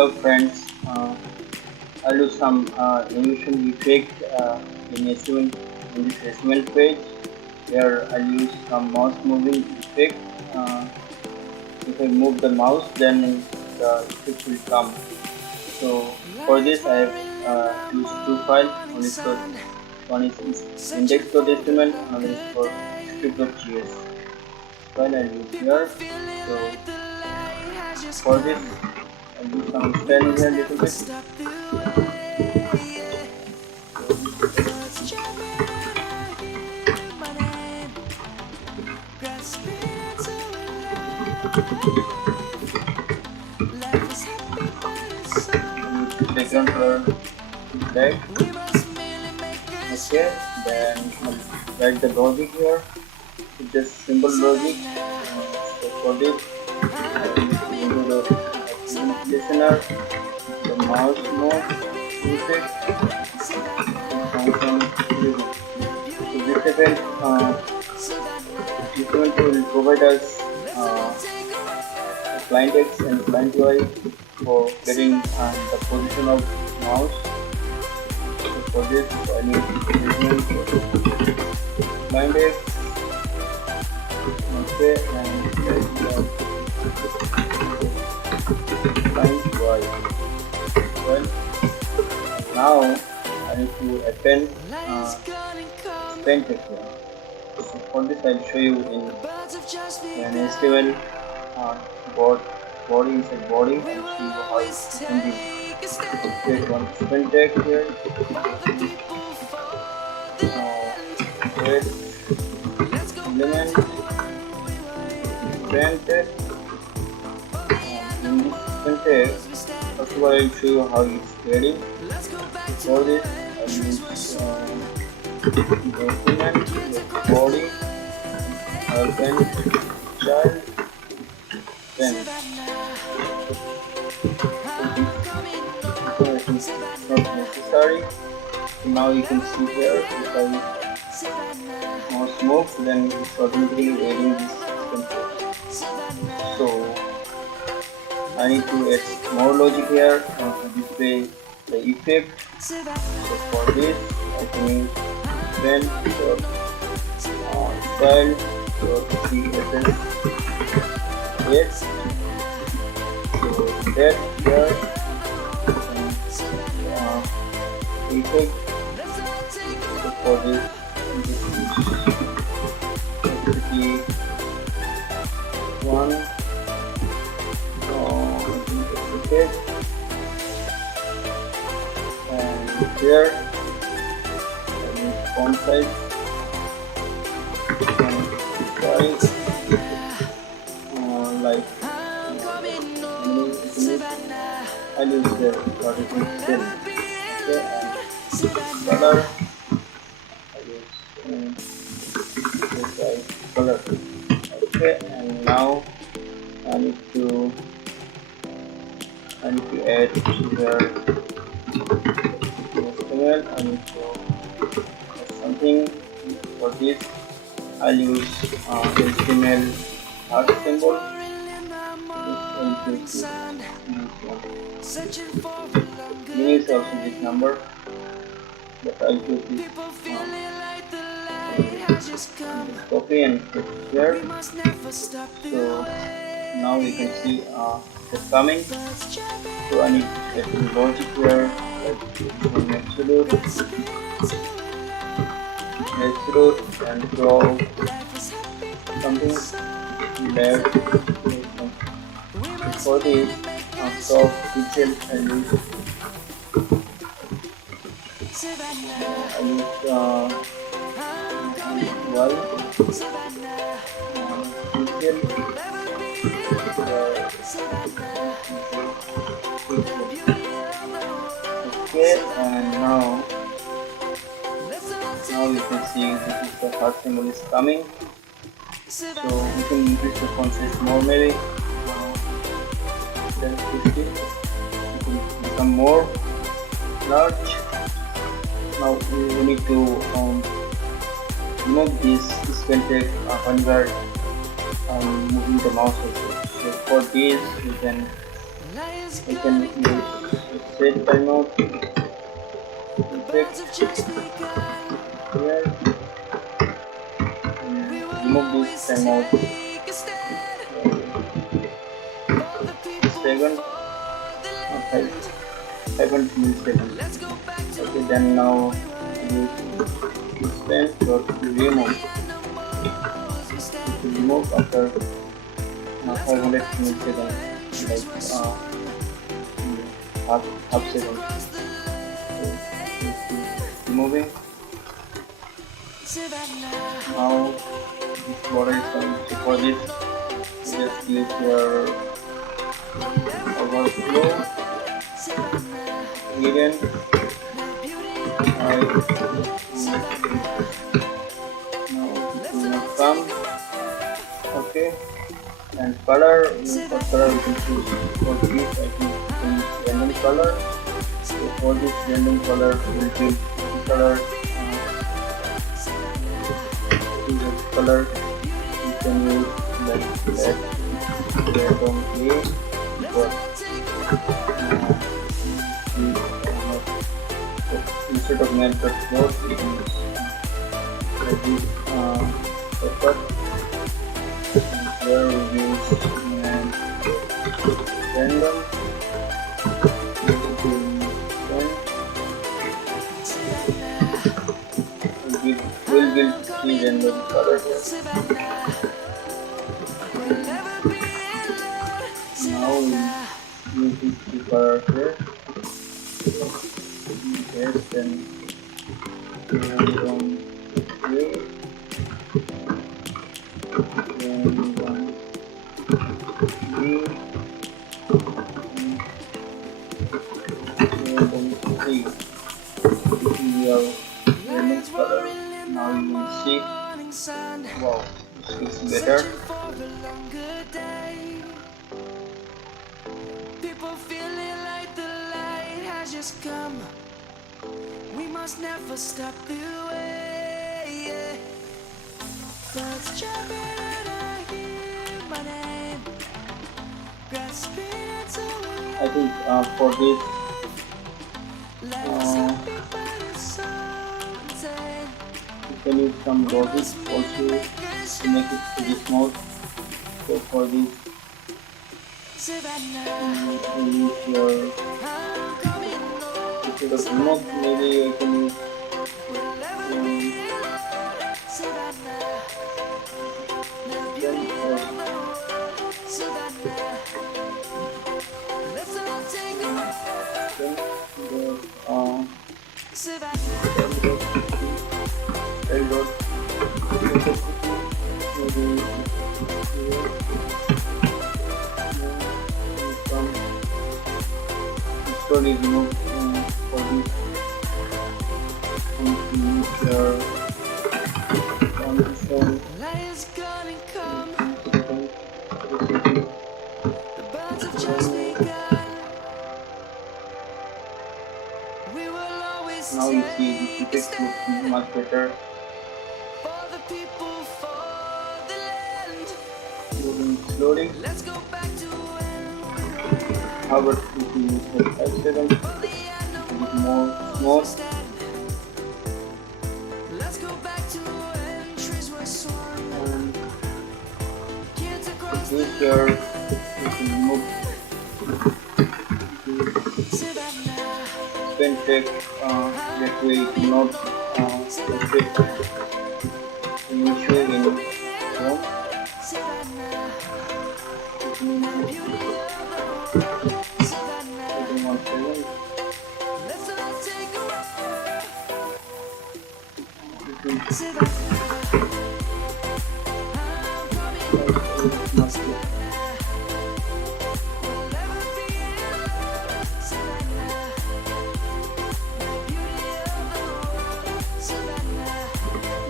Hello friends, I'll do some animation effect in HTML in this HTML page where I'll use some mouse moving effect. If I move the mouse, then the effect will come. So for this I have used two files. One is index.html, another is for script.js. File I'll use here. So for this I'll do some styling here a little bit. Background color black. Okay, then I'll write the logic here. It's just simple logic. So for this, into the listener, the mouse mode effect, function using. So this event, will provide us client X and client Y for getting the position of mouse. So for this, I need client X, okay, and client Y. Well, now I need to append pen text here. So for this, I'll show you in an HTML body inside body and see how it can be. Create one pen text here. Create element pen text. In this pen text, first of all, I'll show you how it's creating. For this, I'll use document body pen child pen. Information is not necessary. So now you can see here if I mouse move, then it's automatically adding this control. So I need to add more logic here to display the effect. So for this, I can use pen style CSS yes. So that here effect. So for this one effect, and here font size and size like I'll use the particle cell. Okay, and color I use this color. Okay, and now I need to add here HTML. I need to add something. For this, I'll use HTML heart symbol. Means also this number, but I'll use this copy and put here. So now you can see it's coming. So I need to add logic here, like absolute, and draw something left. For this, top pixel I use Y okay, and now you can see this is the heart symbol is coming. So we can increase the font size more maybe. Then 50. It will become more large. Now we need to remove this. This can take when we are moving the mouse also. So for this we can I can use set timeout effect here and remove this timeout second 5 milliseconds. Okay, then now use distance dot remove. It will remove after 500 milliseconds, like half second. So removing. Now this border is coming. So for this, just use your overflow hidden. Now it will not come. Okay. And color, for color we can choose for this. I think we can use random color. So for this random color, we'll choose color. Color you can use like that random A, but instead of math dot float, you can use like this paper. Here we use random. We'll build three random colors here. Now we use these two colors here. Yes, then random A, random B, random C. This is your random color. Now you will see, wow, this looks better. People feeling like the light has just come. We must never stop the way. Birds jumping and I hear my name. Grasping into I think for this you can use some logic also to make it pretty smooth. So for this you use your instead of remote, maybe I can use slowly remove for this transition. Now you see the text looks much better. Moving slowly. However, if you use for 5 seconds, it is more smooth. And with here, you can move pen check that way it will not affect an issue in home.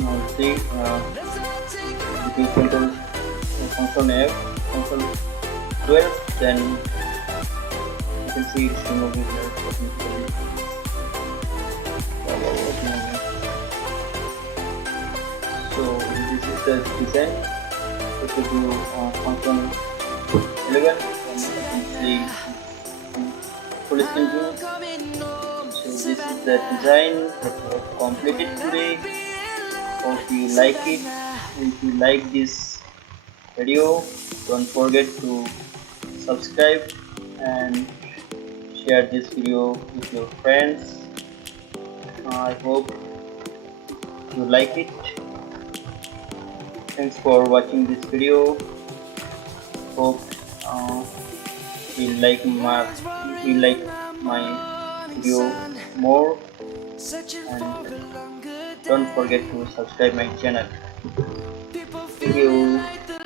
Now see, you can control function F, function 12, then you can see it's removing here. So this is the design. If you do function 11, then you can see full screen view. So this is the design that we have completed today. Hope you like it. If you like this video, don't forget to subscribe and share this video with your friends. I hope you like it. Thanks for watching this video. Hope you like my video more, and don't forget to subscribe my channel. Thank you.